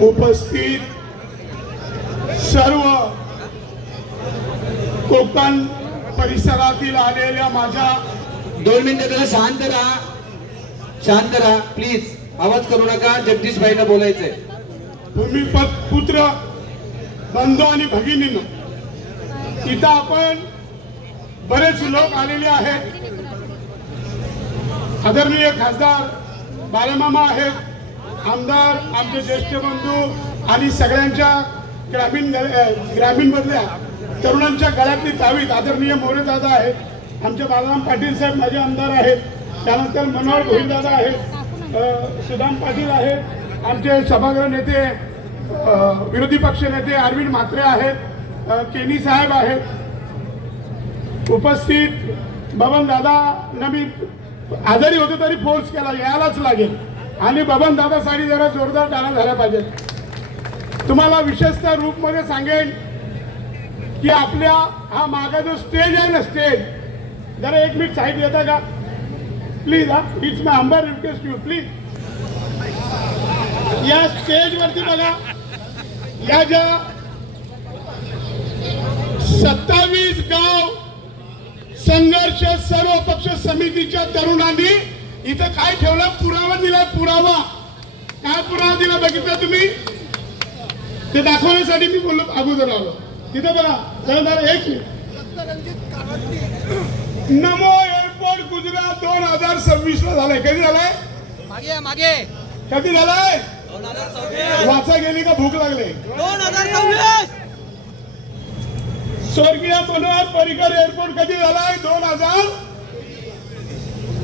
उपस्थित सर्व कोकण परिसरातील आलेल्या माझ्या 2 मिनिटं जरा शांत राहा प्लीज. आवाज करू नका. जगदीश भाईला बोलायचंय. भूमिपुत्र बंधू आणि भगिनींनो, इथं आपण बरेच लोक आलेले आहेत. आदरणीय खासदार बाळमामा आहेत, आमदार आमचे ज्येष्ठ बंधू आणि सगळ्यांच्या ग्रामीण मधल्या तरुणांच्या गळ्यातली तावीत आदरणीय मोरे दादा आहेत, आमचे बाळराम पाटील साहेब माझे आमदार आहेत, त्यानंतर मनोहर भोईर दादा आहेत, सुदाम पाटील आहेत, आमचे सभागृह नेते विरोधी पक्ष नेते अरविंद म्हात्रे आहेत, केनी साहेब आहेत. उपस्थित बबन दादा मी आजारी होते तरी फोर्स केला, यायलाच लागेल आणि बबन दादासाठी जरा जोरदार टाळ्या झाल्या पाहिजेत. तुम्हाला विशेषतः रूपमध्ये सांगेन की आपल्या हा मागा जो स्टेज आहे ना, स्टेज जरा 1 मिनिट साईड येता का प्लीज. हा it's my humble request you please. या स्टेज वरती बघा, या ज्या 27 गाव संघर्ष सर्व पक्ष समितीच्या तरुणांनी इथं काय ठेवलं, पुरावा दिला. पुरावा काय पुरावा दिला बघितलं तुम्ही? ते दाखवण्यासाठी मी बोललो अगोदर आलो. तिथे बघा जरा 1 मिनिट. नमो एअरपोर्ट गुजरात 2026 ला झालाय. कधी झालाय? मागे कधी झालाय? वाचा गेली का भूक लागले? 2026. स्वर्गीय मनोहर पर्रिकर एअरपोर्ट कधी झालाय?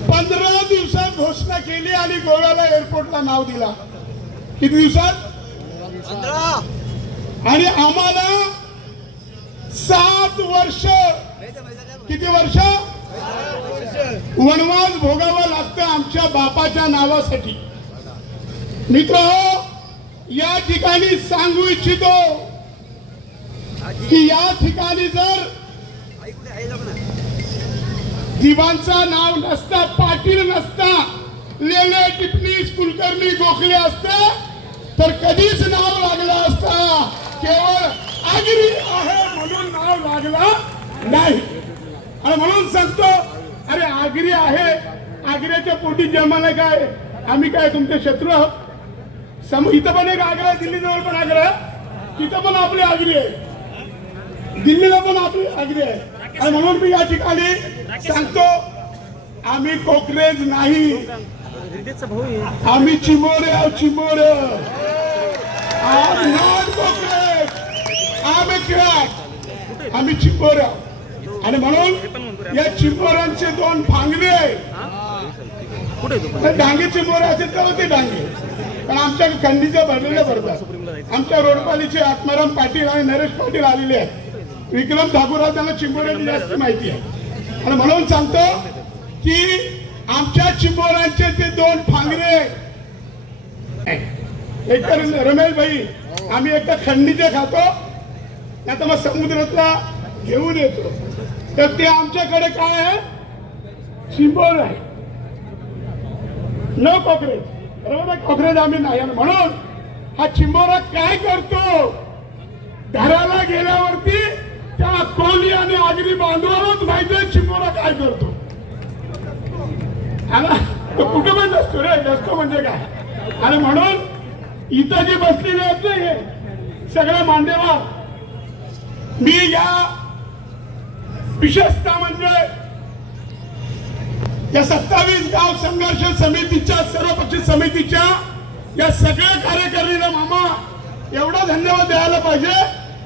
15 दिवसात घोषणा केली आणि गोव्याला एअरपोर्टला नाव दिला. किती दिवसात? 15. आणि आम्हाला 7 वर्ष, किती वर्ष वनवास भोगावा लागतं आमच्या बापाच्या नावासाठी. मित्रहो, या ठिकाणी सांगू इच्छितो की या ठिकाणी जर दिवाणचा नाव नसता, पाटील नसता, लेले टिपणीस कुलकर्णी गोखले असते तर कधीच नाव लागलं असता. केवळ आगरी आहे म्हणून नाव लागला नाही. आणि म्हणून सांगतो, अरे आगरी आहे, आग्र्याच्या पोटी जन्माला काय आम्ही काय तुमचे शत्रू आहोत? इथं पण एक आग्रा, दिल्लीजवळ पण आग्रा, तिथं पण आपली आगरी आहे, दिल्लीला पण आपली आगरी आहे. आणि म्हणून मी या ठिकाणी सांगतो, आम्ही कोकरेज नाही, आम्ही चिमोरे आहोत. चिमोरे आम्ही चिंबोरे आहोत. आणि म्हणून या चिंबोऱ्यांचे 2 फांगले डांगे चिंबोरे असेल तर ते डांगे, पण आमच्या खंडीच्या भरलेल्या भरतात. आमच्या रोडपालीचे आत्माराम पाटील आणि नरेश पाटील आलेले आहेत. विक्रम ठाकूर त्यांना चिंबोऱ्याची जास्त माहिती आहे. आणि म्हणून सांगतो की आमच्या चिंबोऱ्यांचे ते 2 फांगरे, एक तर रमेश भाई आम्ही एकदा खंडीचे खातो, नाही तर मग समुद्रातला घेऊन येतो, तर ते आमच्याकडे काय आहे, चिंबोर आहे. No cockroach. बरोबर, कॉकरेज आम्ही नाही. म्हणून हा चिंबोरा काय करतो, घराला गेल्यावरती त्या कोली आणि आगरी बांधवालाच माहिती आहे चिंबोरा काय करतो. तो कुठे पण नसतो रे, नसतो म्हणजे काय. आणि म्हणून इथं जे बसलेले आहेत ना हे सगळे मांडेवार, मी या विशेषतः म्हणजे या 27 गाव संघर्ष समितीच्या सर्व पक्ष समितीच्या या सगळ्या कार्यकारिणीला मामा एवढा धन्यवाद द्यायला पाहिजे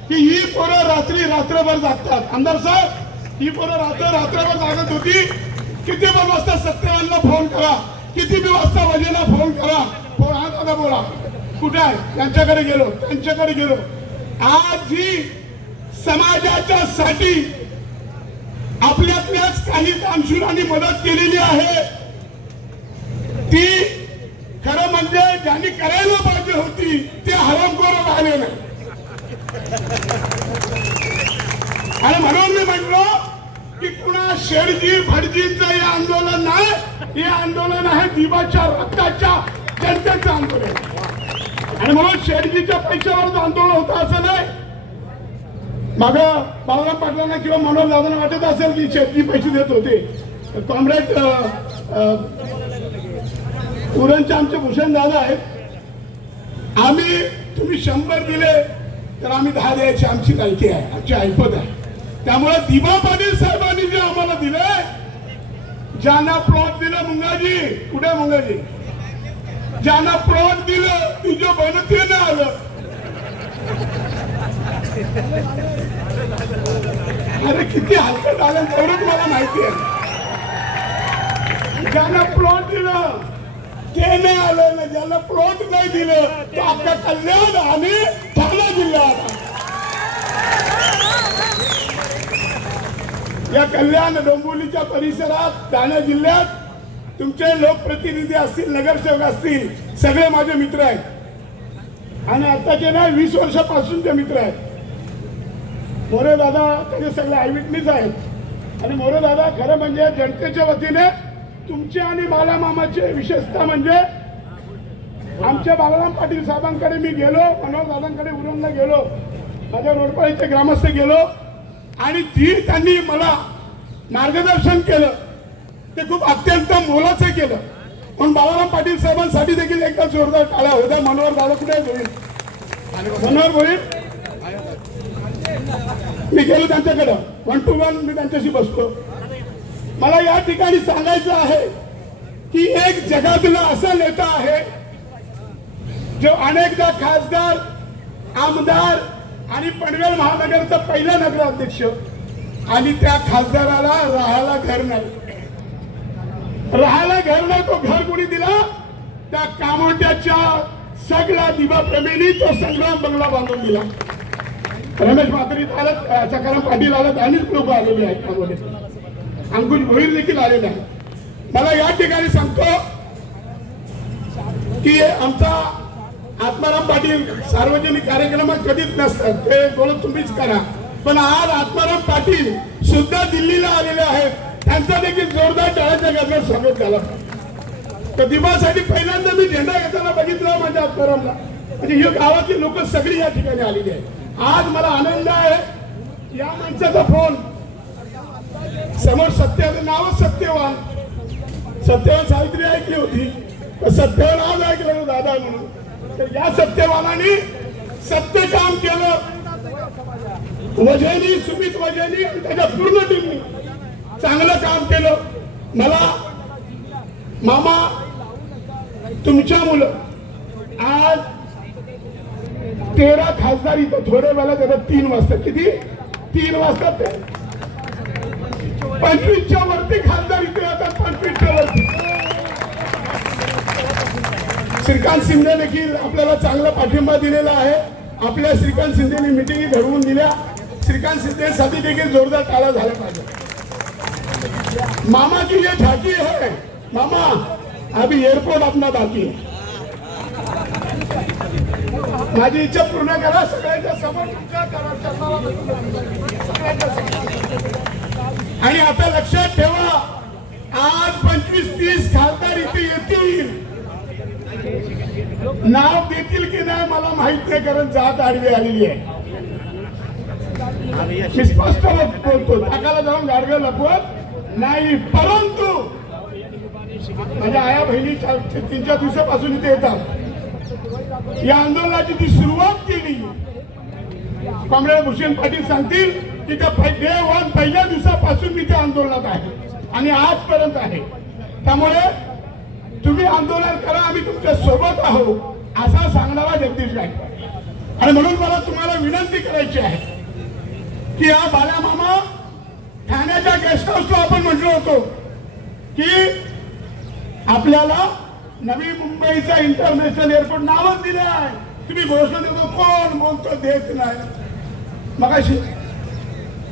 की ही पोरं रात्रभर जागतात. आमदार साहेब, ही पोरं रात्रभर जागत होती. किती पण वाजता सत्यवानला फोन करा, किती बी वाजता वजेला फोन करा, हा दादा बोला कुठे आहे, त्यांच्याकडे गेलो. आज जी समाजाच्या साठी आपल्यातल्याच काही दानशूरांनी मदत केलेली आहे, ती खरं म्हणजे ज्यांनी करायला पाहिजे होती ते हरामखोर आले नाही. आणि म्हणून मी म्हटलो की कुणा शेडजी भटजींचं हे आंदोलन नाही, हे आंदोलन आहे दिवाच्या रक्ताच्या जनतेचं आंदोलन. आणि म्हणून शेडजीच्या पैशावरच आंदोलन होतं असं नाही. माग बाळाराम पाटलांना किंवा मनोहर दादांना वाटत असेल की शेडजी पैसे देत होते. कॉम्रेड उरणचे आमचे भूषण दादा आहेत. आम्ही तुम्ही 100 दिले तर आम्ही 10 द्यायची आमची लायकी आहे, आमची ऐपत आहे. त्यामुळे दिबा पाटील साहेबांनी जे आम्हाला दिलंय, ज्यांना प्लॉट दिलं मुंगाजी, कुठे मुंगाजी, ज्यांना प्लॉट दिलं तुझ्या बनतीनं आलं. अरे किती हलकट आलं तेवढं मला माहिती आहे. ज्यांना प्लॉट दिलं ते नाही आलं ना, ज्यांना प्लॉट नाही दिलं तो आपल्या कल्याण आणि ठाणे जिल्ह्यात, या कल्याण डोंबिवलीच्या परिसरात ठाणे जिल्ह्यात तुमचे लोकप्रतिनिधी असतील, नगरसेवक असतील, सगळे माझे मित्र आहेत आणि आताचे ना 20 वर्षापासूनचे मित्र आहेत. मोरे दादा त्याचे सगळे आयविटनेस आहेत आणि मोरे दादा खरं म्हणजे जनतेच्या वतीने तुमचे आणि बालामामाचे विशेषतः म्हणजे आमच्या बालाराम पाटील साहेबांकडे मी गेलो, मनोहर दादांकडे उरणला गेलो, माझ्या रोडपाळीचे ग्रामस्थ गेलो आणि जी त्यांनी मला मार्गदर्शन केलं ते खूप अत्यंत मोलाचं केलं. म्हणून बालाराम पाटील साहेबांसाठी देखील एकदा जोरदार टाळ्या होत्या. मनोहर दादा कुठे होईल, मनोहर होईल, मी गेलो त्यांच्याकडं 1 to 1 मी त्यांच्याशी बसतो. मला या ठिकाणी सांगायचं आहे की एक जगातला असा नेता आहे जो अनेकदा खासदार, आमदार आणि पनवेल महानगरचा पहिला नगराध्यक्ष आणि त्या खासदाराला राहायला घर नाही, राहायला घर नाही. तो घर कोणी दिला, त्या कामोट्याच्या सगळ्या दिवाप्रेमींनी तो संग्राम बंगला बांधून दिला. रमेश म्हात्रे आलं, सकाराम पाटील आलं, अनेक लोक आलेले आहेत त्यामध्ये, अंकुश भोईर देखील आलेले आहे. मला या ठिकाणी सांगतो की आमचा आत्माराम पाटील सार्वजनिक कार्यक्रमात कधीच नसतात, ते बोलत तुम्हीच करा. पण आज आत्माराम पाटील सुद्धा दिल्लीला आलेले आहेत, त्यांचा देखील जोरदार टाळ्याच्या गजरात स्वागत झाला. तर दिवासाठी पहिल्यांदा मी झेंडा घेताना बघितला माझ्या आत्मारामला, म्हणजे ही गावातली लोक सगळी या ठिकाणी आलेली आहेत. आज मला आनंद आहे, या माणसाचा फोन समोर सत्याचं नाव सत्यवान, सत्यवान सावित्री ऐकली होती, तर सत्यवान आज ऐकलं दादा म्हणून. तर या सत्यवानाने सत्य काम केलं, वजनी सुमित वजनी आणि त्याच्या पूर्ण टीमनी चांगलं काम केलं. मला मामा तुमच्या मुलं आज 13 खासदार इथं थोड्या वेळात येतात, 3 वाजता. किती? 3 वाजता ते 25च्या वरती खासदार इथे येतात, 25च्या वरती. श्रीकांत शिंदे देखील आपल्याला चांगला पाठिंबा दिलेला आहे. आपल्या श्रीकांत शिंदेनी मिटिंगी घडवून दिल्या. श्रीकांत शिंदेसाठी देखील जोरदार टाळा झाला पाहिजे. मामा की ये झाकी है, मामा अभी एयरपोर्ट अपना बाकी है. माझी इच्छा पूर्ण करा, सगळ्यांच्या समोर तुमच्या आणि आता लक्षात ठेवा, आज 25-30 खासदार इथे येतील, नाव देतील की नाही मला माहित नाही, कारण जात आडवी आलेली आहे. मी स्पष्ट बोलतो, टाकाला जाऊन गाडगं लपवत नाही. परंतु माझ्या आया बहिणी 3-4 दिवसापासून इथे येतात. या आंदोलनाची जी सुरुवात केली, कॉम्रेड भूषण पाटील सांगतील की त्या पहिल्या दिवसापासून मी त्या आंदोलनात आहे आणि आजपर्यंत आहे. त्यामुळे तुम्ही आंदोलन करा, आम्ही तुमच्या सोबत आहोत असा सांगणारा जगदीश गायकवाड. आणि म्हणून मला तुम्हाला विनंती करायची आहे की हा बालामामा ठाण्याच्या गेस्ट हाऊसला आपण म्हटलो होतो की आपल्याला नवी मुंबईचा इंटरनॅशनल एअरपोर्ट नावच दिलं आहे. तुम्ही घोषणा देतो, कोण बोलतो देत नाही. मगाशी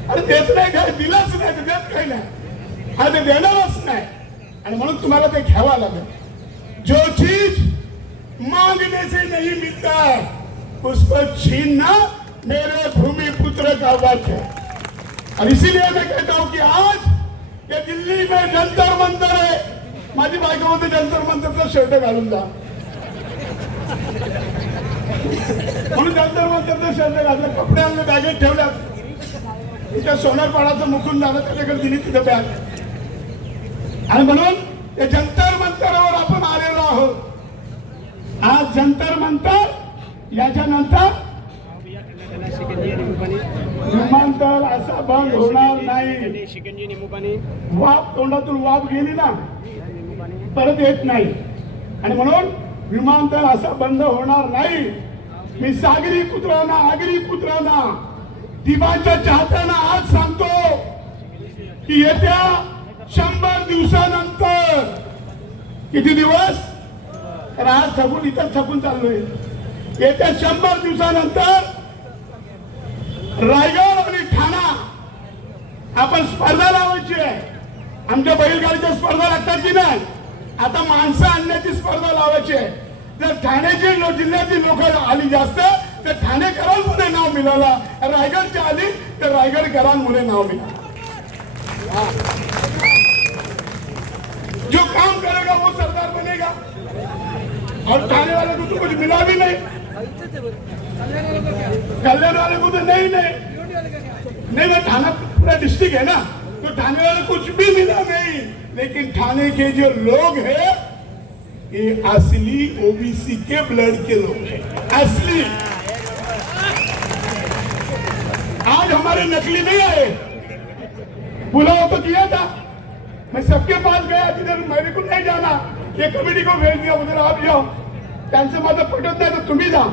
अरे देत नाही काय, दिलंच नाही तर देत काही नाही, हा ते देणारच नाही. आणि म्हणून तुम्हाला ते घ्यावं लागेल. जो चीज मांगने से नहीं मिलता उसको छीनना मेरे भूमि पुत्र का वक्त है. और इसीलिए मैं कहता हूं कि आज ये दिल्ली में जंतर मंतर है. माझी बायको होते जंतर मंतरचा शर्ट घालून जा, म्हणून जंतर मंतरचा शर्ट घातला, कपडे आणले, बॅगेत ठेवल्यात. तिच्या सोनारपाडाचं मुखून झालं, त्याच्याकडे दिली तिथं बॅग. आणि म्हणून त्या जंतर मंतरवर आपण आलेलो आहोत. आज जंतर मंतर, याच्यानंतर विमानतळ असा बंद होणार नाही. वाफ तोंडातून वाफ गेली ना परत येत नाही. आणि म्हणून विमानतळ असा बंद होणार नाही. मी सागरी पुत्रांना, आगरी पुत्रांना, दिवाच्या चाहत्यांना आज सांगतो की येत्या 100 दिवसानंतर, किती दिवस, तर आज थकून इथं थकून चाललोय, येत्या 100 दिवसानंतर रायगड आणि ठाणा आपण स्पर्धा लावायची आहे. आमच्या बैलगाडीच्या स्पर्धा लागतात की नाही, आता माणसं आणण्याची स्पर्धा लावायची आहे. जर ठाण्याची जिल्ह्यातील लोक आली जास्त तर ठाणेकरांमुळे नाव मिळालं, रायगडची आली तर रायगडकरांमुळे नाव मिळालं. जो काम करेगा वो सरदार बनेगा. और ठाणे वाले को तो कुछ मिला भी नहीं, कल्याण वाले को तो नहीं नहीं, मैं थाना पूरा डिस्ट्रिक्ट है ना, तो थाने वाले कुछ भी मिला नहीं. लेकिन थाने के जो लोग हैं ये असली ओबीसी के ब्लड के लोग हैं, असली. आज हमारे नकली नहीं आए, बुलाओ तो किया था. मैं सबके पास गया, जिधर मेरे को नहीं जाना, ये कमिटी को भेज दिया, उधर आप जाओ. त्यांचं माझं पटत नाही तर तुम्ही जा.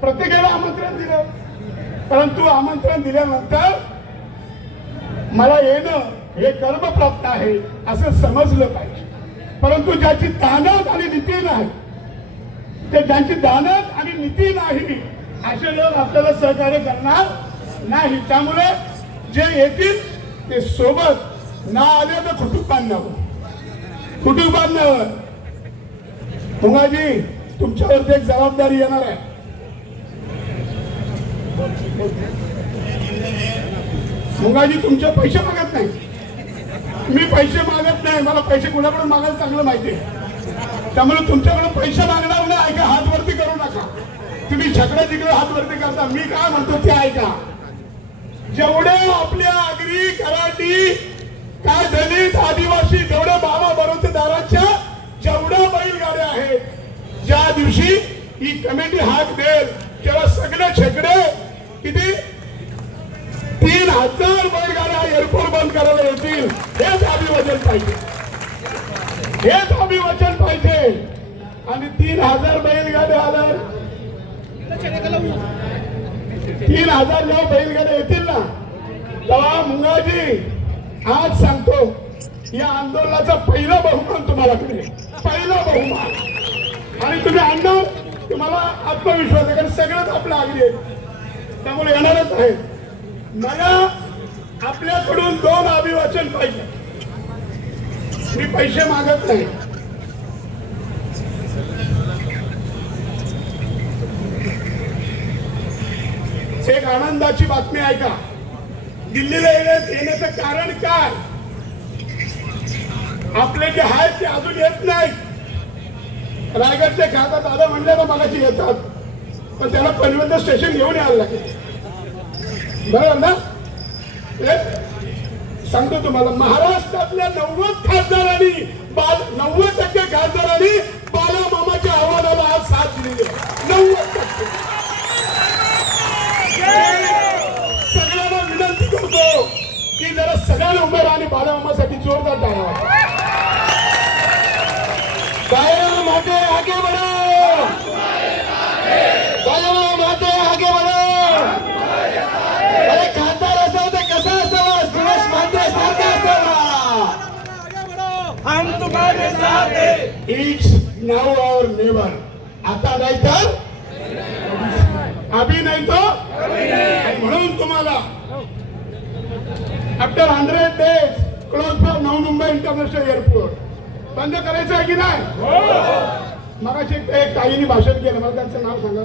प्रत्येकाला आमंत्रण दिलं, परंतु आमंत्रण दिल्यानंतर मला येणं हे कर्मप्राप्त आहे असं समजलं पाहिजे. परंतु ज्याची दानत आणि नीती नाही, ते ज्यांची दानत आणि नीती नाही असे लोक आपल्याला सहकार्य करणार नाही. त्यामुळे जे येतील ते सोबत ना आले तर कुटुंबांवर. मुंगाजी, तुमच्यावरती एक जबाबदारी येणार आहे. मुंगाजी तुमचे पैसे मागत नाही, मी पैसे मागत नाही. मला पैसे कुणाकडून मागायला चांगलं माहिती आहे. त्यामुळे तुमच्याकडून पैसे मागणार नाही. ऐका, हात वरती करू नका. तुम्ही छकडे तिकडे हात वरती करता, मी काय म्हणतो ते ऐका. जेवढे आपल्या आगरी, कराडी, काय दलित, आदिवासी, जेवढे बाबा बरोतेदाराच्या जेवढ्या बैलगाड्या आहेत, ज्या दिवशी ही कमिटी हाक देईल तेव्हा सगळे छकडे किती 3000 बैलगाड्या एअरपोर्ट बंद करायला येतील. हेच अभिवचन पाहिजे, हेच अभिवचन पाहिजे. आणि 3000 बैलगाड्या आल्या, 3000 जेव्हा बैलगाड्या येतील ना, तेव्हा मुंगाजी आज सांगतो, या आंदोलनाचा पहिला बहुमान तुम्हाला मिळेल, पहिला बहुमान. आणि तुम्ही आणणार, तुम्हाला आत्मविश्वास आहे, कारण सगळंच आपल्या आगरी आहे, त्यामुळे येणारच आहे. मला आपल्याकडून 2 अभिवाचन पाहिजे. मी पैसे मागत नाही. एक आनंदाची बातमी ऐका. दिल्लीला येण्याचं कारण काय, आपले जे आहेत ते अजून येत नाही. रायगडचे खातात दादा म्हणले ना मगाशी येतात, पण त्याला पनवेल स्टेशन घेऊन यायला लागेल. बरोबर ना? सांगतो तुम्हाला, महाराष्ट्रातल्या 90 खासदारांनी 90% खासदारांनी बालामामाच्या आव्हानाला आज साथ दिली आहे. 90%. सगळ्यांना विनंती करतो की जरा सगळ्यांना उभे राहा आणि बालामामासाठी जोरदार टाळा. बालामाते आगे बढ़ो, बालामाते आगे बढ़ो. अरे खासदार असावं तर कसा असावा, सुरेश मांत्रे सारखा असावा. हम तुम्हारे साथ हैं. इट्स नाउ और नेवर. आता नाही तर अभी नाही तो. म्हणून तुम्हाला after 100 days close for Navi Mumbai international airport बंद करायचं आहे की नाही. मगाशी एक ताईंनी भाषण केलं, मला त्यांचं नाव सांगा.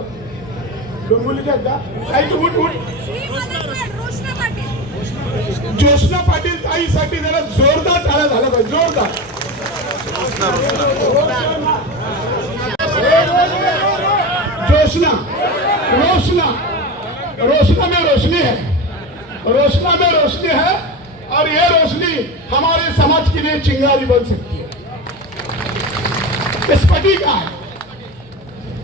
डोंबिवलीच्या का ताई, तू उठ. ज्योत्स्ना पाटील ताईसाठी जरा जोरदार टाळ्या झाला पाहिजे, जोरदार. रोशना रोशना रोशना में रोशनी है, रोशना में रोशनी है, और ये रोशनी हमारे समाज के लिए चिंगारी बन सकती है. स्फटिक आहे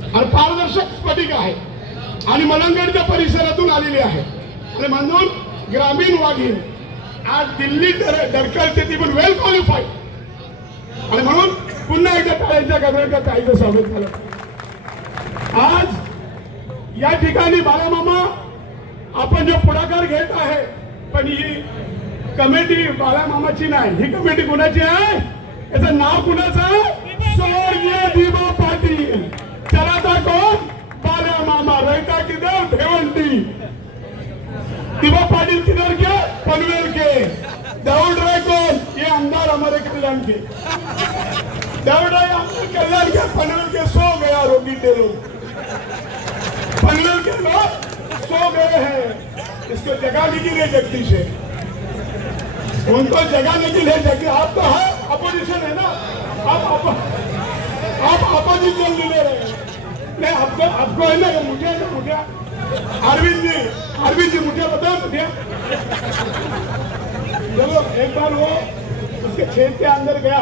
आणि पारदर्शक स्फटिक आहे आणि मलंगडच्या परिसरातून आलेली आहे आणि म्हणून ग्रामीण वाघीण आज दिल्ली डरकळते ती पण वेल क्वालिफाईड. आणि म्हणून पुन्हा एकदा टाळ्यांच्या गजराच्या ताईचं स्वागत झालं. आज या ठिकाणी बाळामामा आपण जो पुढाकार घेत आहे, पण ही कमिटी बाळामामाची नाही, ही कमिटी कुणाची आहे? याचं नाव कुणाचं आहे? स्वर्गीय दिबा पाटील. चलाता कोण? बाळामामा. रहता किधर? भेवंडी. दिबा पाटिल किधर के? पनवेल के. दौड़ रहे कौन? ये आमदार हमारे कल्याण के. दौड़ रहे आमदार कल्याण के. पनवेल के सो गया रोगी के लोग, पनवेल के लोग सो गए हैं. इसको जगाने के लिए जगदीश है, उनको जगाने के लिए जगदीश. आप तो है अपोजिशन है ना, आप अपोजिशन ले रहे हैं. नहीं, आपको है ना मुठिया अरविंद जी मुठिया बताओ मुठिया. चलो एक बार वो उसके छेद के अंदर गया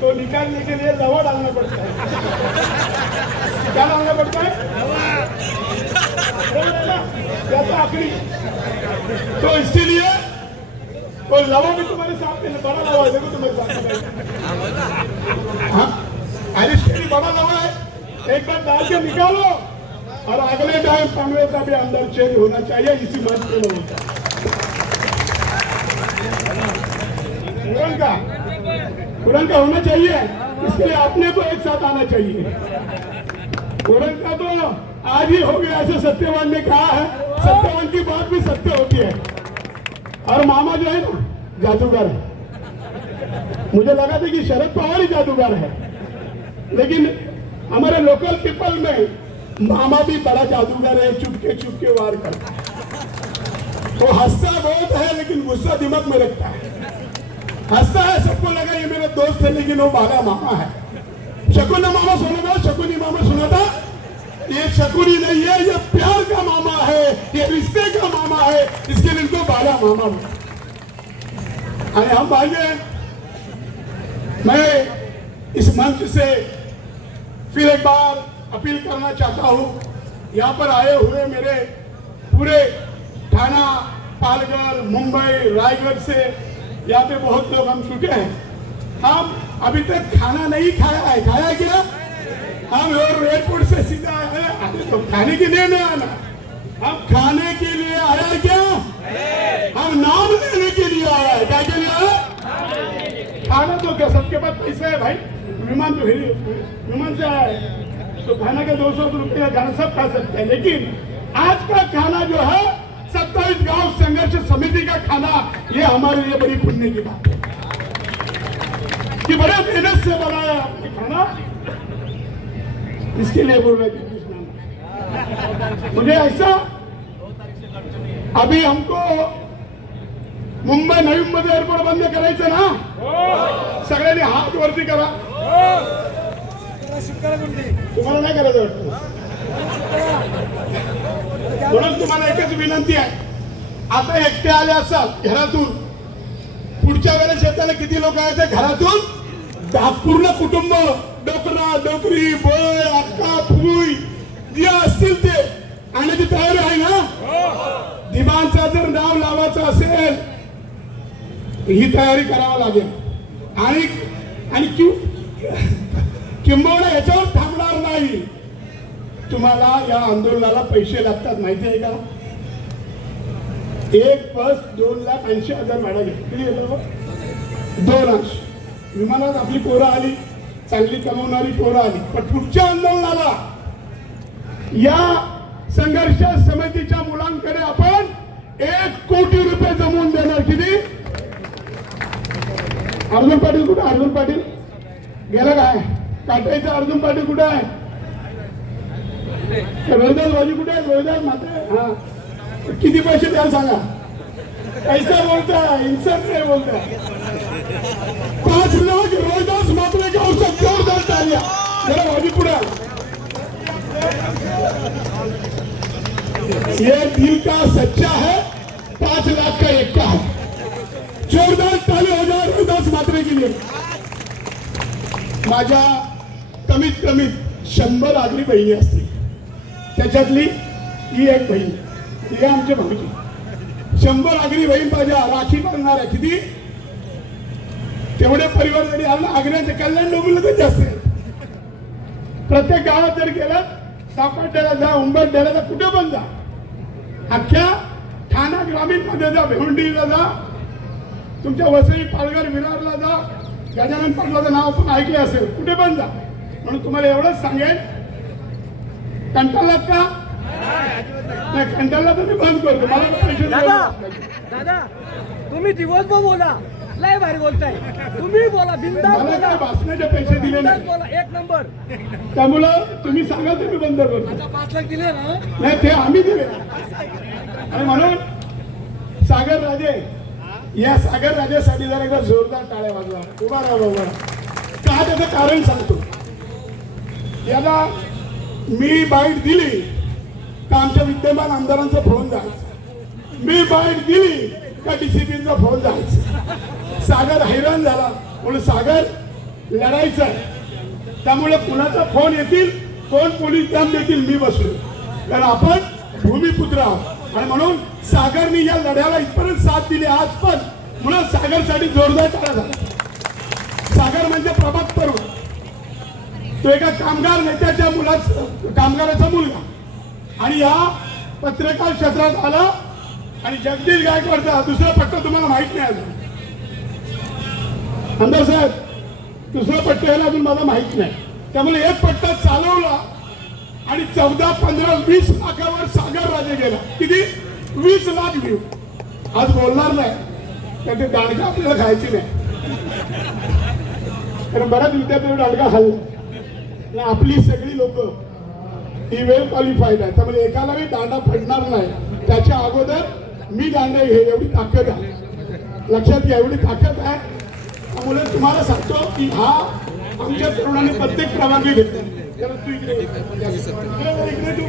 तो निकालने के लिए लवा डालना पड़ता है. क्या डालना पड़ता है? आखिरी. तो इसलिए वो लवा भी तुम्हारे साथ में बड़ा लवा है, देखो तुम्हारे साथ में. हाँ, आलिस्टेरी बड़ा लवा है, एक बार डाल के निकालो और अगले टाइम पनवेल का भी अंदर चेंज होना चाहिए. इसी मंच पे होता है उड़न का होना चाहिए. इसके लिए अपने को एक साथ आना चाहिए. उड़न का तो आज ही हो गया, ऐसे सत्यवान ने कहा है. सत्यवान की बात भी सत्य होती है. और मामा जो है ना जादूगर है. मुझे लगा था कि शरद पवार ही जादूगर है, लेकिन हमारे लोकल पीपल में मामा भी बड़ा जादूगर है. चुपके वार करता है. वो हंसता बहुत है लेकिन गुस्सा दिमाग में रखता है. हंसता है, सबको लगा ये मेरे दोस्त है, लेकिन वो बाला मामा है. शकुनी मामा सुना था, शकुनी मामा सुना था. ये शकुनी नहीं है, ये प्यार का मामा है, ये रिश्ते का मामा है. इसके लिए इनको बाला मामा बोला. अरे हम भाई, मैं इस मंच से फिर एक बार अपील करना चाहता हूं. यहाँ पर आए हुए मेरे पूरे थाना, पालघर, मुंबई, रायगढ़ से यहाँ पे बहुत लोग हम चुके हैं. हम अभी तक खाना नहीं खाया है. खाया क्या? हम एयरपोर्ट से सीधा आए. तो खाने के लिए नहीं आना, हम खाने के लिए आया. क्या हम नाम लेने के लिए आया है? क्या के लिए आया? खाना तो क्या सबके पास पैसा है भाई. विमान से आया है तो खाना का 200 रुपये खाना सब खा सकते हैं. लेकिन आज का खाना जो है 27 गांव संघर्ष समिति का खाना, ये हमारे लिए बड़ी पुण्य की बात है कि बड़े मेहनत से बनाया आपने खाना. इसके लिए बोल रहे थे मुझे ऐसा. अभी हमको मुंबई नवी मुंबई एअरपोर्ट बंद करायचं ना, सगळ्यांनी हात वरती करा. तुम्हाला नाही करायचं वाटतं. म्हणून तुम्हाला एकच विनंती आहे, आता एकटे आले असाल घरातून, पुढच्या वेळेस येताना किती लोक यायचे घरातून? 10 पूर्ण कुटुंब, डोकरा डोकरी, बळ, अक्का, फुई जे असतील ते आणण्याची तयारी आहे ना. दिबांचा जर नाव लावायचं असेल ही तयारी करावं लागेल. आणि किंबहुना याच्यावर थांबणार नाही. तुम्हाला या आंदोलनाला पैसे लागतात माहिती आहे का? एक बस 2,80,000 भाडा घेतली. 2 विमानात आपली पोरं आली, चांगली कमवणारी पोरं आली. पण पुढच्या आंदोलनाला या संघर्ष समितीच्या मुलांकडे आपण 1 कोटी रुपये जमवून देणार. किती? अर्जुन पाटील कुठे? अर्जुन पाटील गेला काय? काटायचं अर्जुन पाटील कुठे आहे? रोहिदास भाजी कुठे आहे? रोहिदास मात्र. हा, किती पैसे द्याल सांगा. पैसा बोलता, इन्सर्ट नाही बोलता. 5 लाख रोहिदास मात्र गावचा जोरदार टाळ्या. जरा भाजी पुढे ये दिल का सच्चा है, 5 लाख का एक्का है. जोरदार ताली हो जाए रोहिदास म्हात्रे के लिए. माझ्या कमीत कमी 100 आगरी बहिणी असतील, त्याच्यातली ही एक बहीण, ही आमच्या भाऊची. 100 आगरी बहीण माझ्या राखी बांधणार आहे. किती तेवढे परिवार जरी आला आग्र्याचे कल्याण डोंबिवलीला तर जास्त आहे. प्रत्येक गावात जर गेलं, सापाड्याला जा, उंबरड्याला जा, कुठे पण जा, अख्ख्या ठाणा ग्रामीण मध्ये जा, भिवंडीला जा, तुमच्या वसई, पालघर, विरारला जा, गजानन पाटलाचं नाव पण ऐकले असेल, कुठे पण जा. म्हणून तुम्हाला एवढंच सांगेन, कंटाळलात का? नाही, कंटाळला तर मी बंद करतो. मला पैसे दादा तुम्ही दिवसभर बोला, लय भारी बोलताय तुम्ही, बोला बिंदास मला बोला, काय भाषणाचे पैसे दिले बिंदास नाही, बोला, 1 नंबर. त्यामुळं तुम्ही सांगा तर मी बंद करतो. 5 लाख दिले ना. नाही, ते आम्ही दिले. आणि म्हणून सागर राजे, या सागर राजेसाठी जर एकदा जोरदार टाळ्या वाजवा. उभा राहा बाबा. का त्याचं कारण सांगतो. याला मी बाईट दिली का आमच्या विद्यमान आमदारांचा फोन जायचा, मी बाईट दिली का डिसिप्लिनचा फोन जायचा. सागर हैराण झाला. म्हणून सागर लढायचं आहे, त्यामुळे कुणाचा फोन येतील, कोण पोलीस जाम देतील, मी बसलो. कारण आपण भूमिपुत्र आहोत. आणि म्हणून सागरने या लढ्याला इथपर्यंत साथ दिली आज पण. म्हणून सागरसाठी जोरदार टाळा झाला. सागर म्हणजे प्रभात तरुण, तो एका कामगार नेत्याच्या कामगाराचा मुलगा, आणि या पत्रकार क्षेत्रात आला. आणि जगदीश गायकवाडचा दुसरा पट्टा तुम्हाला माहित नाही अजून. आमदार साहेब, दुसरा पट्टा याला अजून मला माहित नाही. त्यामुळे एक पट्टा चालवला आणि 14, 15, 20 लाखावर सागर राजे गेला. किती? 20 लाख व्ह्यू. आज बोलणार नाही, तर ते दांडगा आपल्याला खायची नाही, कारण बऱ्याच विद्यार्थ्यांनी दांडगा खाल्ला. आपली सगळी लोक ही वेल क्वालिफाईड आहे, त्यामुळे एकाला मी दांडा पडणार नाही. त्याच्या अगोदर मी दांडा घे, एवढी ताकद आहे. लक्षात घ्या, एवढी ताकद आहे. त्यामुळे तुम्हाला सांगतो की हा आमच्या तरुणांनी प्रत्येक प्रभागी घेतला. तू इकडे, इकडे तू,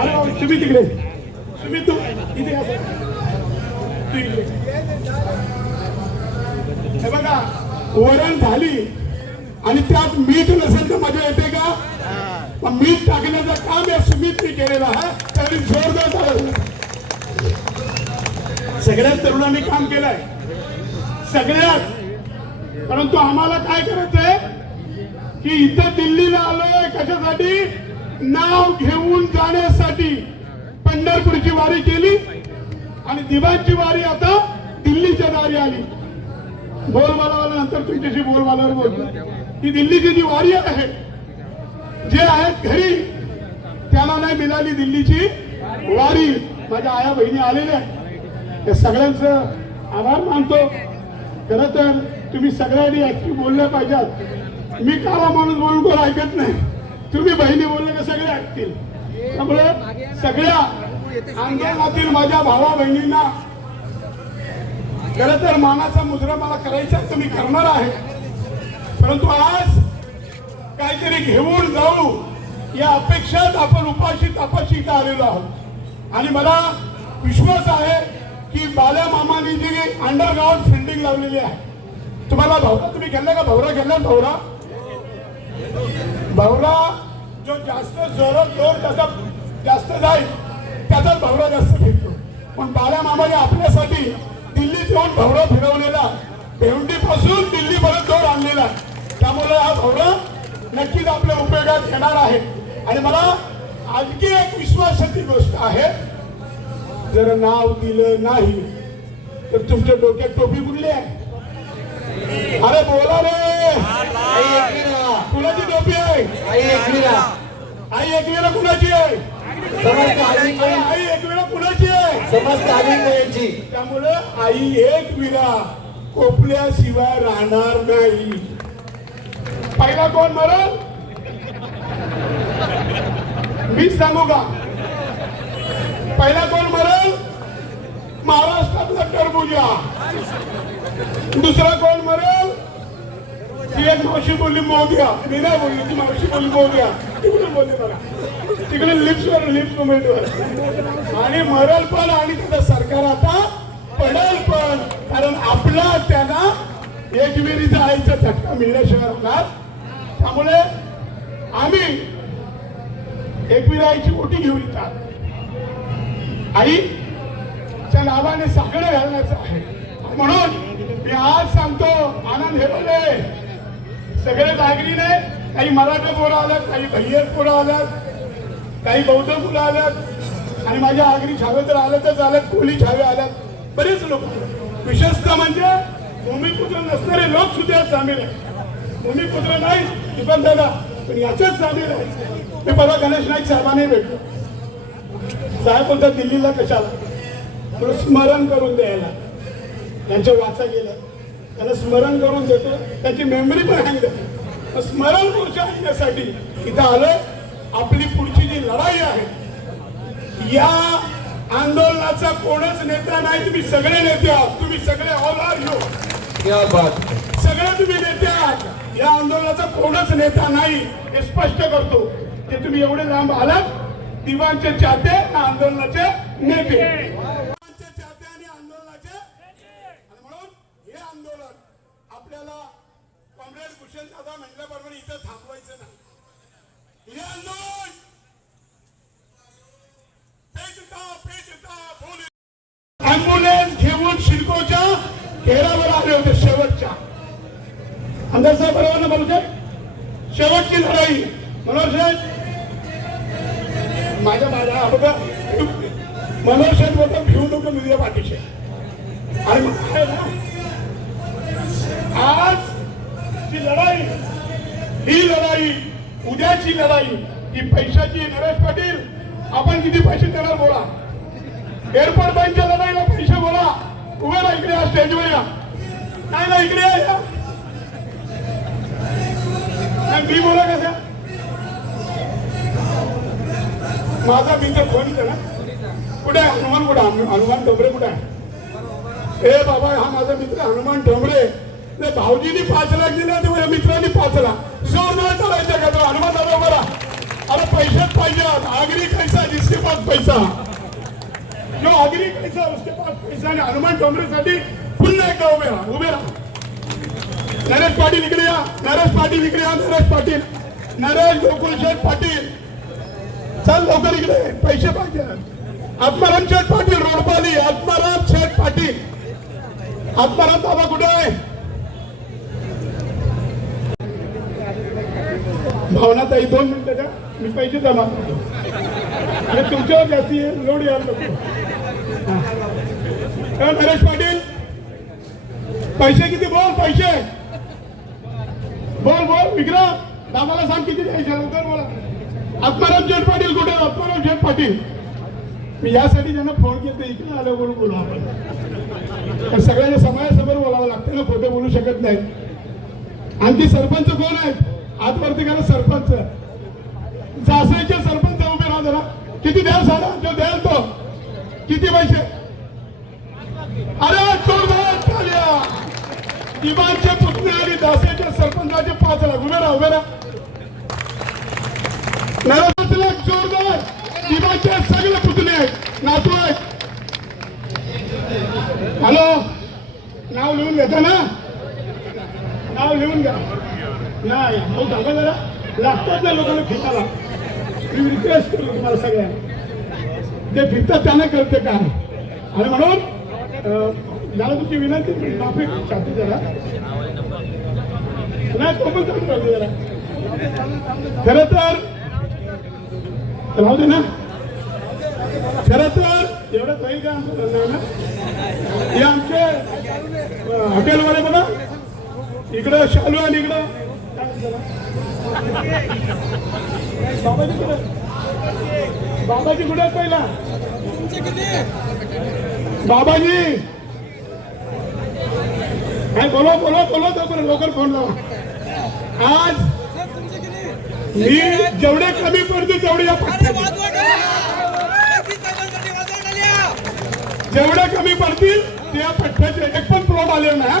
अरे तुम्ही तिकडे, तुम्ही तू इथे, तू इकडे. हे बघा, वरण झाली आणि त्यात मीठ नसेल तर मजा येते का? मीठ टाकण्याचं काम या सुमितने केलेलं आहे. तरी जोरदार चालू. सगळ्याच तरुणांनी काम केलंय, सगळ्याच. परंतु आम्हाला काय करायचंय की इथं दिल्लीला आलोय कशासाठी? नाव घेऊन जाण्यासाठी. पंढरपूरची वारी केली आणि दिवाणची वारी आता दिल्लीच्या दारी आली. बोलबाला नंतर तुमच्याशी बोलबालावर बोलतो. ही दिल्लीची जी वारी आहे, जे आहेत घरी त्याला नाही मिळाली दिल्लीची वारी. माझ्या आया बहिणी आलेल्या त्या सगळ्यांचं आभार मानतो. खरं तर तुम्ही सगळ्यांनी ऍक्टिव्ह बोलल्या पाहिजेत. मी काला माणूस बोलून कोण ऐकत नाही. तुम्ही बहिणी बोलले का सगळे ऐकतील. त्यामुळे सगळ्या आंदोलनातील माझ्या भावा बहिणींना खरं तर मानाचा मुजरा मला करायचा तर मी करणार आहे. परंतु आज काहीतरी घेऊन जाऊ या अपेक्षात आपण उपाशी तापाशी इथं आलेलो आहोत. आणि मला विश्वास आहे की बाल्या मामानी जी अंडरग्राऊंड फिल्डिंग लावलेली आहे. तुम्हाला भवरा तुम्ही खेळला का? भवरा खेळला? भवरा जो जास्त जोरात जोर त्याचा जास्त जाईल त्याचाच भवरा जास्त फिरतो. पण बाल्या मामाने आपल्यासाठी दिल्लीत येऊन भवरा फिरवलेला, भिवंडीपासून दिल्लीपर्यंत जोर आणलेला. त्यामुळे हा भवरा नक्कीच आपल्या उपयोगात येणार आहे. आणि मला आणखी एक विश्वासाची गोष्ट आहे, जर नाव दिलं नाही तर तुमच्या डोक्यात टोपी कुठली आहे? अरे बोला रे, कुणाची टोपी आहे? आई एकविरा कुणाची आहे? आई एकविरा कुणाची आहे? त्यामुळं आई एकविरा कोपल्याशिवाय राहणार नाही. पहिला कोण मरण? मीच सांगू का? पहिला कोण मरण? महाराष्ट्रातला टरबुजा. दुसरा कोण मरण? ती एक मावशी बोलली मोद्या, मी नाही बोलली, ती मावशी बोलली मोद्या. तिकडून बोलली बघा, तिकडे लिप्स मुमेंटवर. आणि मरल पण आणि त्याचं सरकार आता पडल पण, कारण आपला त्यांना एकविरीचा आईचा झटका मिळण्याशिवाय होणार. त्यामुळे आम्ही एकवीर आईची ओटी घेऊन येतात. आईच्या नावाने साकडं घालण्याचं आहे. म्हणून मी आज सांगतो, आनंद हेरवले सगळे नागरीने, काही मराठा पोरं आल्यात, काही भैयर पोरं आल्यात, काही बौद्ध मुलं आल्यात आणि माझ्या आगरी छावे तर आल्यातच आल्यात, कोळी छावे आल्यात, बरेच लोक. विशेषतः म्हणजे भूमिपुत्र नसणारे लोक सुद्धा सामील आहेत. भूमिपुत्र नाही दीपक दादा, पण याच्याच सामील आहे. मी परवा गणेश नाईक साहेबांनी भेटलो. साहेब बोलतात दिल्लीला कशाला, थोडं स्मरण करून द्यायला. त्यांच्या वाचा गेलं, त्यांना स्मरण करून देतो, त्यांची मेमरी पण हँग झाली. स्मरण मोर्चा आणण्यासाठी इथं आलोय. आपली पुढची जी लढाई आहे, या आंदोलनाचा कोणच नेता नाही, तुम्ही सगळे नेते आहात. तुम्ही सगळे ऑल आर यू, क्या बात. सगळे तुम्ही नेते आहात. या आंदोलनाचा कोणच नेता नाही हे स्पष्ट करतो. ते तुम्ही एवढे लांब आलात, दिवाणचे चाहते ना आंदोलनाचे नेते, चाहते आणि आंदोलनाचे. आणि म्हणून हे आंदोलन आपल्याला कॉम्रेड भूषण दादा म्हटल्याबरोबर इथं थांबवायचं नाही. हे आंदोलन ॲम्ब्युलन्स घेऊन शिडकोच्या घेरावर आले होते. शेवटच्या आमदार साहेब बरोबर ना बोलते, शेवटची लढाई. मनोहर साहेब माझ्या बघा, मनोहर साहेब होता भिवू नको मीडिया पाठीचे. आणि आज ची लढाई, ही लढाई, उद्याची लढाई, ही पैशाची. नरेश पाटील, आपण किती पैसे देणार बोला. एअरपोर्ट बँकच्या लढाईला पैसे बोला. उभे ना इकडे, या स्टेजवर या. नाही ना इकडे या. मी बोला कसा, माझा मित्र फोन केला, कुठे आहे हनुमान, कुठे हनुमान डोंबरे कुठे आहे. ए बाबा, हा माझा मित्र हनुमान डोंबरे. भाऊजींनी 5 लाख दिले होते, माझ्या मित्रांनी 5 लाख. जोरदार चालायचं का तो हनुमान दादा बरा. अरे पैसेच पाहिजेत. आगरी कैसा जिसके पास पैसा, जो आगरी कैसा उसके पास पैसा. आणि हनुमान डोंबरेसाठी पुन्हा एकदा उभे राहा. नरेश पाटील इकडे या, नरेश पाटील इकडे या, नरेश पाटील, नरेश गोकुलशेठ पाटील, चल लवकर इकडे, पैसे पाहिजे. आत्माराम शेठ पाटील रोडपाली, आत्माराम शेठ पाटील. आत्माराम बाबा कुठे आहे. भावना ताई 2 मिनिटं द्या, मी पैसे जमा करतो. तुमच्यावर जास्ती लोड यायला नको. नरेश पाटील, पैसे किती बोल, पैसे बोल बोल. विक्रम दादाला सांग किती द्यायचे, लवकर बोला. आत्माराम शेठ पाटील कुठे. आत्माराम शेठ पाटील, मी यासाठी ज्यांना फोन केला इकडे आलो बोलून बोलू आपण. सगळ्यांना समयासमोर बोलावं लागतं ना, खोटं बोलू शकत नाही. आणि ती सरपंच कोण आहेत, आजवरती करा. सरपंच जासाईचे सरपंच उभे राहा जरा. किती द्याल सांगा, जो द्याल तो. किती पैसे. अरे जोरदार चालया. दिवाणचे पुतणे आणि दासाईच्या सरपंचाचे 5 लाख. उभे राहा, उभे राहा. 5 लाख जोरदार. दिवाणचे सगळे पुतणे आहेत, नातू आहेत. हॅलो, नाव लिहून घेता ना, नाव लिहून घ्या. नाही भाऊ सांगा जरा, लागतात ना लोकांना फिरायला. मी रिक्वेस्ट करतो तुम्हाला सगळ्यांना, ते फिरतात त्यांना कळते काय. आणि म्हणून मला तुमची विनंती, माफी छाती जरा नाही, तो पण चालू राहते जरा. खरं तर राहू दे ना. खरं तर एवढं काही काय आमचं नाही ना. हे आमचे हॉटेलवाले बघा, इकडं शालू आणि इकडं बाबाजी कुठे. बाबाजी कुठे आहेत पहिला. बाबाजी काय बोला बोला बोला, लवकर फोन लावा. आज मी जेवढे कमी पडते तेवढे या जेवढे कमी पडतील त्या पठ्ठ्याचे एक पण प्लॉट आले ना.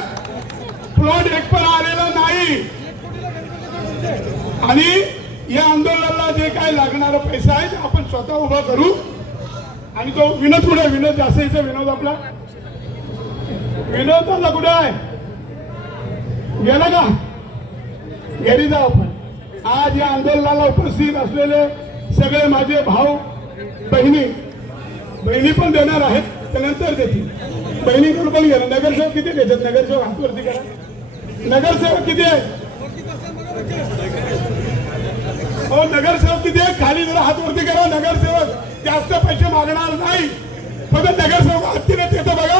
प्लॉट एक पण आलेला नाही. आणि या आंदोलनाला जे काय लागणारा पैसा आहे ते आपण स्वतः उभा करू. आणि तो विनोद कुठे आहे? विनोद जास्त विनोद आपला विनोद दादा कुठे आहे? गेला का? घरी जाऊ आपण. आज या आंदोलनाला उपस्थित असलेले सगळे माझे भाऊ बहिणी पण देणार आहेत, त्यानंतर देतील. बहिणीकडून पण घेणार. नगरसेवक किती देतात? नगरसेवक हातवरती करा. नगरसेवक किती आहे? हो, नगरसेवक किती आहे? खाली जरा हातवरती करा. नगरसेवक जास्त पैसे मागणार नाही, फक्त नगरसेवक हातीने येतं बघा.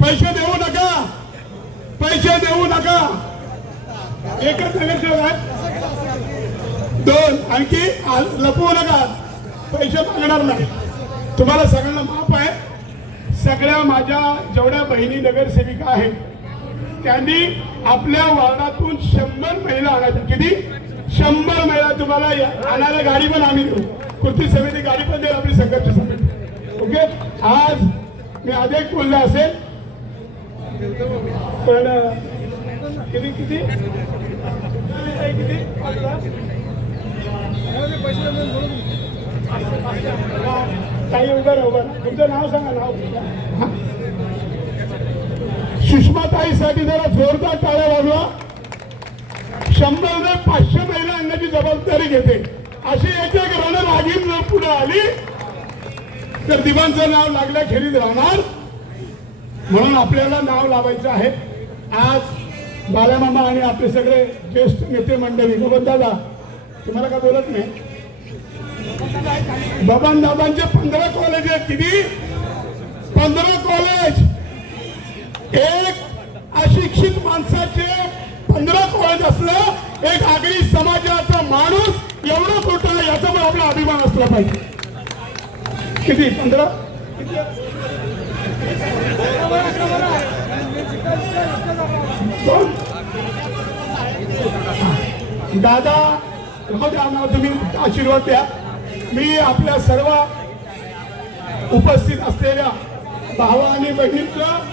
पैसे देऊ नका, पैसे देऊ नका. एकच नगरसेवक आहे, 2. आणखी लपवू नका, पैसे मागणार नाही. तुम्हाला सगळ्यांना माफ आहे. सगळ्या माझ्या जेवढ्या बहिणी नगरसेविका आहेत त्यांनी आपल्या वार्डातून 100 महिला आणायच्या. किती? 100 महिला तुम्हाला आणायला गाडी पण आम्ही देऊ. कृती समिती गाडी पण देऊ, आपली संघर्ष समिती. ओके. आज मी अधिक बोलला असेल पण किती किती किती काही उभं राहा. तुमचं नाव सांगा. नाव सुषमाताईसाठी जरा जोरदार टाळ्या वाजवा. 100 ने 500 महिला आणण्याची जबाबदारी घेते. अशी एक रणरागीण जर पुढे आली तर दिवाणचं नाव लागल्याखेरीज राहणार. म्हणून आपल्याला नाव लावायचं आहे. आज बालामामा आणि आपले सगळे ज्येष्ठ नेते मंडळी. बबन दादा तुम्हाला का बोलत नाही? बबन दादांचे 15 कॉलेज आहेत. किती? 15 कॉलेज. एक अशिक्षित माणसाचे 15 कॉलेज असलं, एक आगरी समाजाचा माणूस एवढं खोटा याचा पण आपला अभिमान असला पाहिजे. किती? 15. दादा राहू द्या ना, तुम्ही आशीर्वाद द्या. मी आपल्या सर्व उपस्थित असलेल्या भावा आणि बहिणींचं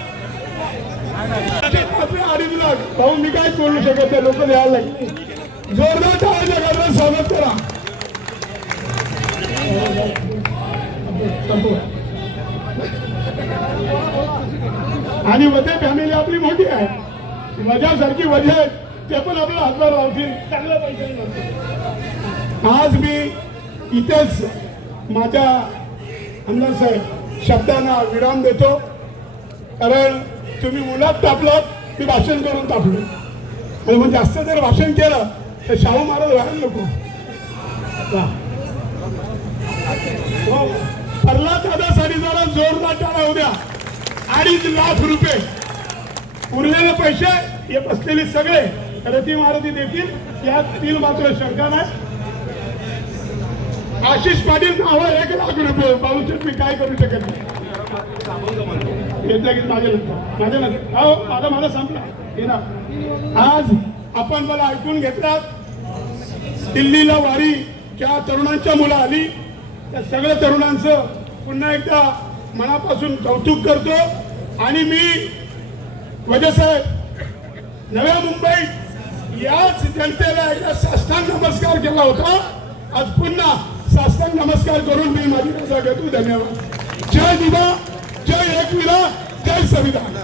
2.5 लाख भाऊ मी काय बोलू शकत नाही. लोक द्यायला लागले. जोरदार टाळ्या करण्याचं स्वागत करा. आणि वजे फॅमिली आपली मोठी आहे. वजासारखी वजे आहे ते पण आपला हातभार लावतील. चांगला पैसे. आज मी इथेच माझ्या आमदार साहेब शब्दांना विराम देतो. कारण तुम्ही मुलात तापलात, मी भाषण करून तापलो. आणि मग जास्त जर भाषण केलं तर शाहू महाराज व्हायला नको. प्रल्हाद दादासाठी जरा जोरदार टाळा होऊ द्या. 2.5 लाख रुपये. उरलेले पैसे हे बसलेले सगळे रती मारुती देतील, यातील मात्र शंका नाही. आशिष पाटील नावावर 1 लाख रुपये. भाऊचेट मी काय करू शकत नाही. माझ्या नंतर माझा संपला. आज आपण मला ऐकून घेतलात. दिल्लीला वारी ज्या तरुणांच्या मुलं आली त्या सगळ्या तरुणांचं पुन्हा एकदा मनापासून कौतुक करतो. आणि मी वजेसाहेब नव्या मुंबईत याच जनतेला एकदा साष्टांग नमस्कार केला होता. आज पुन्हा साष्टांग नमस्कार करून मी माझी रजा घेतो. धन्यवाद. जय दिवा, जय एकविरा, जय संविधान.